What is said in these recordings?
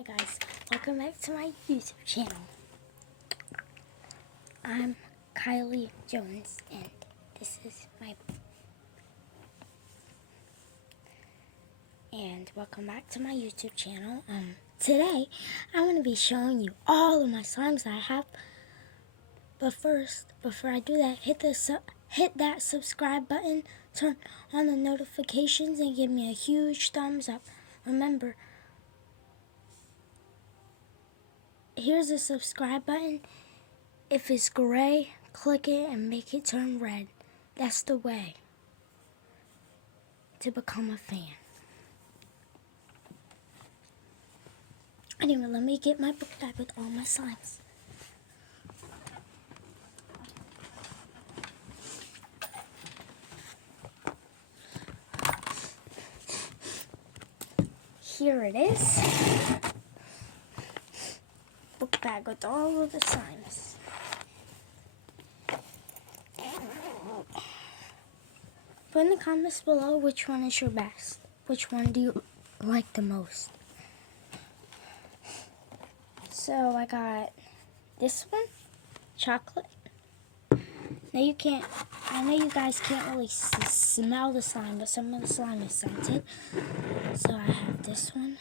Hi guys, welcome back to my YouTube channel. I'm Kylie Jones and this is welcome back to my YouTube channel. Today I'm going to be showing you all of my slimes that I have. But first, before I do that, hit that subscribe button, turn on the notifications and give me a huge thumbs up. Remember, here's the subscribe button. If it's gray, click it and make it turn red. That's the way to become a fan. Anyway, let me get my book bag with all my slimes. Here it is. Book bag with all of the slimes. Put in the comments below which one is your best. Which one do you like the most? So I got this one, chocolate. Now I know you guys can't really smell the slime, but some of the slime is scented. So I have this one.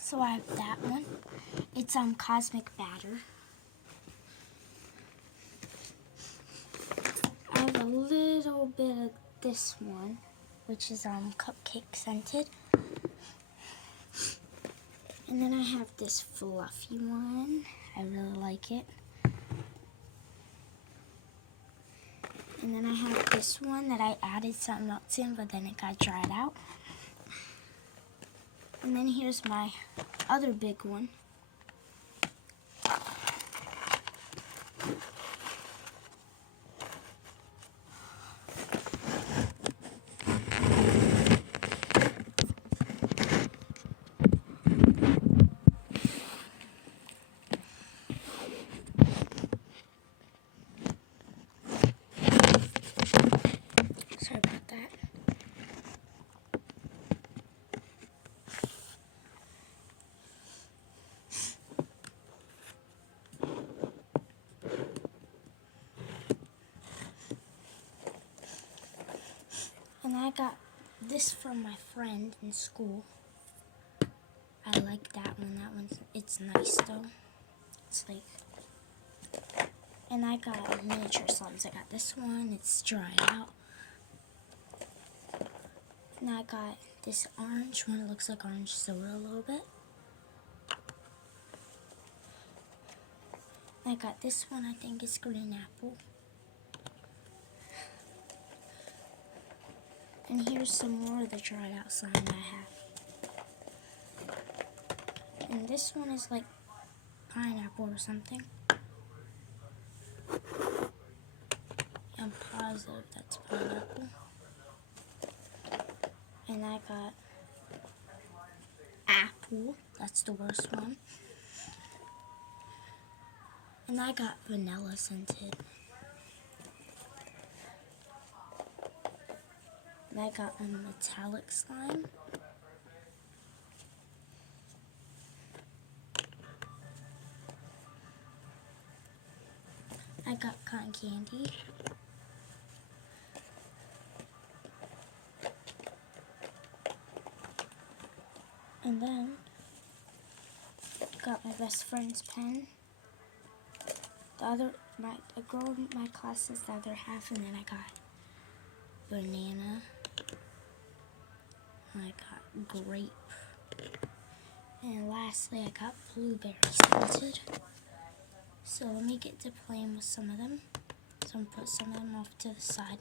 So I have that one. It's Cosmic Batter. I have a little bit of this one, which is Cupcake Scented. And then I have this fluffy one. I really like it. And then I have this one that I added something else in, but then it got dried out. And then here's my other big one. Sorry about that. And I got this from my friend in school. I like that one. It's nice though. It's like, and I got miniature slimes. I got this one. It's dried out. And I got this orange one. It looks like orange soda a little bit. And I got this one. I think it's green apple. And here's some more of the dried out slime I have. And this one is like pineapple or something. I'm positive that's pineapple. And I got apple. That's the worst one. And I got vanilla scented. And I got a metallic slime. I got cotton candy. And then got my best friend's pen. The girl in my class is the other half, and then I got banana. I got grape. And lastly, I got blueberry scented. So let me get to playing with some of them. So I'm going to put some of them off to the side.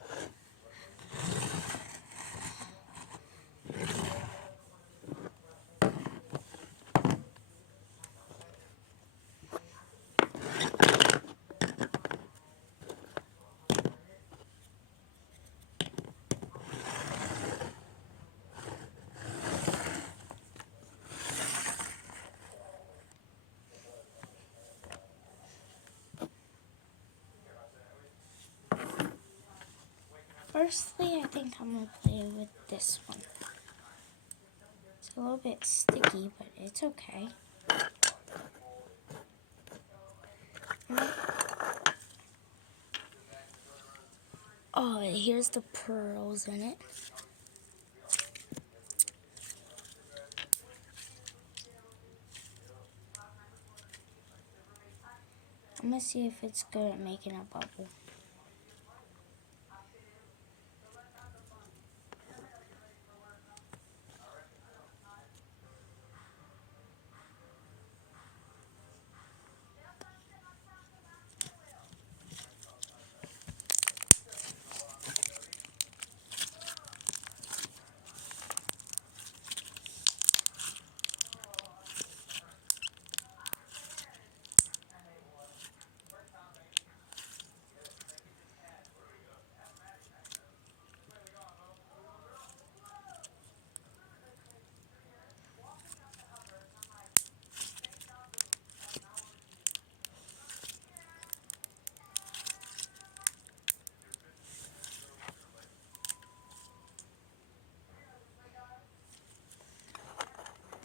firstly, I think I'm going to play with this one. It's a little bit sticky, but it's okay. Oh, here's the pearls in it. I'm going to see if it's good at making a bubble.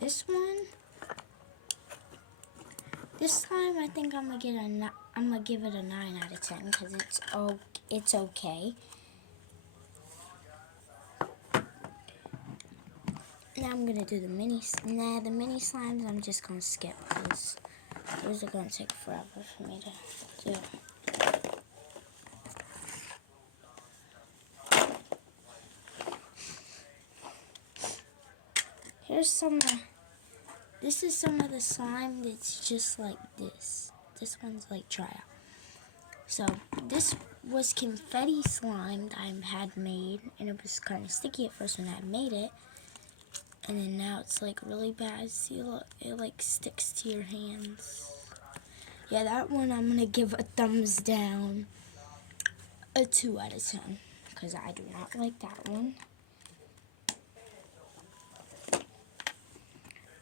This one, this time I think I'm gonna give it a 9 out of 10 because it's okay. Now I'm gonna do the mini slimes I'm just gonna skip because those are gonna take forever for me to do. This is some of the slime that's just like this. This one's like tryout. So this was confetti slime that I had made, and it was kind of sticky at first when I made it. And then now it's like really bad. See, look, it like sticks to your hands. Yeah, that one I'm gonna give a thumbs down. A 2 out of 10. Because I do not like that one.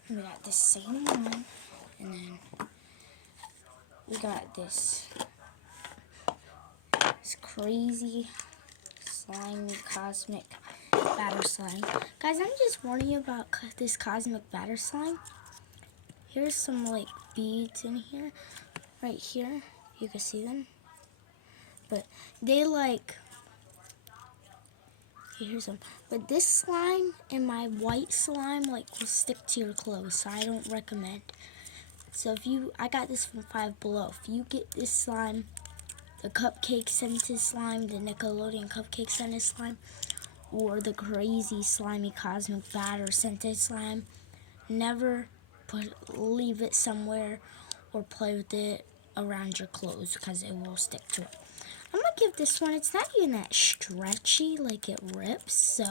We got the same one. And then we got this crazy slimy cosmic batter slime. Guys, I'm just warning you about this cosmic batter slime. Here's some like beads in here. Right here. You can see them. But they like... Here's some. But this slime and my white slime like will stick to your clothes. So I don't recommend. So I got this from Five Below. If you get this slime, the cupcake scented slime, the Nickelodeon cupcake scented slime, or the crazy slimy cosmic batter scented slime, never leave it somewhere or play with it around your clothes because it will stick to it. I'm gonna give this one, it's not even that stretchy, like it rips, so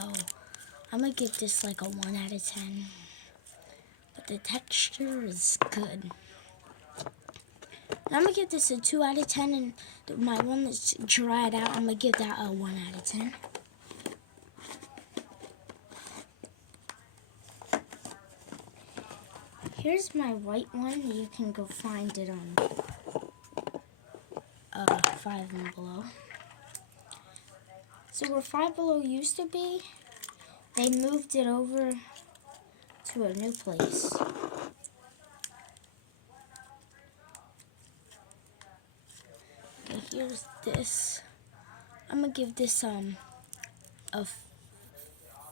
I'm gonna give this like a 1 out of 10. But the texture is good. I'm gonna give this a 2 out of 10, and my one that's dried out, I'm gonna give that a 1 out of 10. Here's my white one. You can go find it on Five and Below. So where Five Below used to be, they moved it over to a new place. Okay, here's this. I'm gonna give this a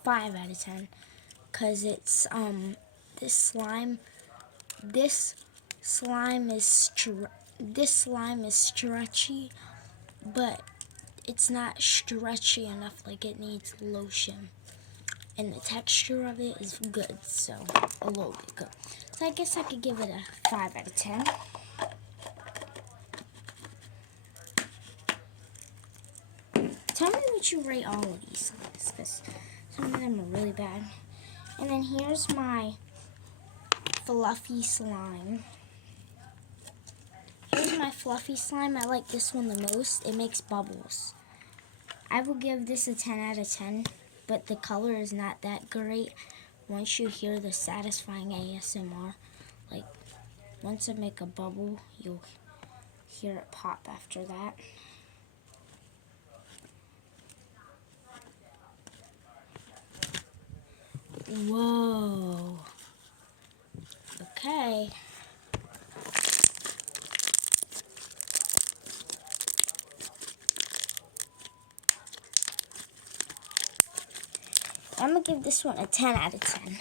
5 out of 10 because it's this slime is stretchy, but it's not stretchy enough, like it needs lotion. And the texture of it is good, so a little bit good. So I guess I could give it a 5 out of 10. Tell me what you rate all of these slimes, because some of them are really bad. And then here's my fluffy slime. Here's my fluffy slime. I like this one the most. It makes bubbles. I will give this a 10 out of 10, but the color is not that great. Once you hear the satisfying ASMR, like once I make a bubble, you'll hear it pop after that. Whoa. Okay. I'm gonna give this one a 10 out of 10.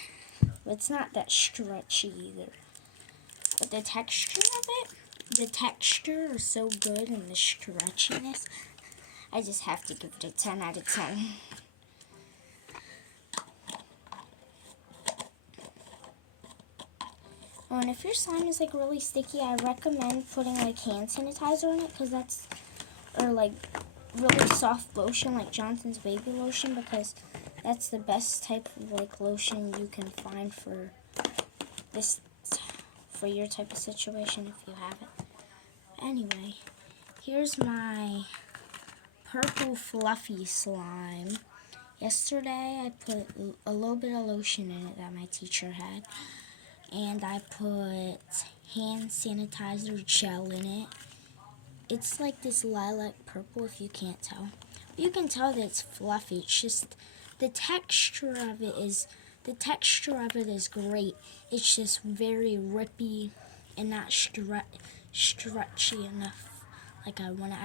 But it's not that stretchy either. But the texture is so good, and the stretchiness, I just have to give it a 10 out of 10. Oh, and if your slime is like really sticky, I recommend putting like hand sanitizer on it, because that's, or like really soft lotion like Johnson's Baby Lotion, because that's the best type of like lotion you can find for this, for your type of situation if you have it. Anyway, here's my purple fluffy slime. Yesterday I put a little bit of lotion in it that my teacher had, and I put hand sanitizer gel in it. It's like this lilac purple if you can't tell. You can tell that it's fluffy. It's just the texture of it is great. It's just very rippy and not stretchy enough like I want it.